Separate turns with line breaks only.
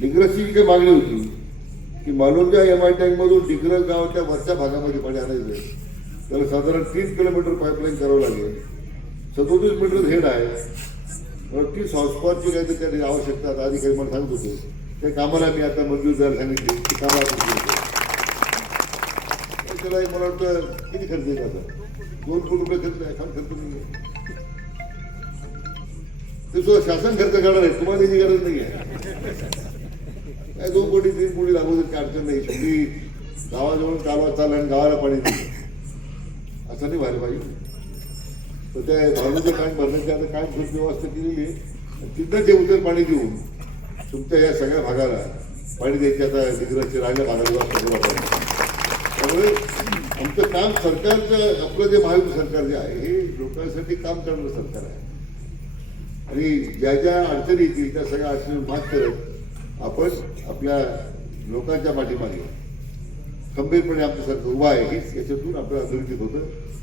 डिग्रसची जी काही मागणी होती की मालोंच्या एम आय टँकमधून डिग्रस गावाच्या वरच्या भागामध्ये पाणी आणायचं आहे. त्याला साधारण तीस किलोमीटर पाईपलाईन करावं लागेल. सदोतीस मीटर हेड आहे. तीस हॉर्सपॉवरची काही त्याची आवश्यकता आधी काही मला सांगत होते. त्या कामाला मी आता मंजूर द्यायला सांगितले ती कामं त्याला मला वाटतं किती खर्च येईल आता? दोन कोटी रुपये खर्च आहे फार खर्च नाही ते सुद्धा शासन खर्च करणार आहे तुम्हाला त्याची गरज नाही आहे. काय दोन कोटी तीन कोटी लागू काय अडचण नाही. शेवटी गावाजवळ कालवा चालला आणि गावाला पाणी दिलं. असं नाही व्हायला पाहिजे. तर त्या धरणाचं पाणी भरण्याची आता काय सुव्यवस्था व्यवस्था केलेली आहे. तिथं ते उतर पाणी देऊन तुमच्या या सगळ्या भागाला पाणी द्यायची आता दिग्रजचे राहिल्या भागाला सगळं त्यामुळे आमचं काम सरकारचं आपलं जे महायुक्त सरकार जे आहे हे लोकांसाठी काम करणारं सरकार आहे. आणि ज्या ज्या अडचणी येतील त्या सगळ्या अडचणी मात करत आपण आपल्या लोकांच्या पाठीमागे खंबीरपणे आपलं सरकार उभा आहे हीच याच्यातून आपल्याला अधोरेखित होतं.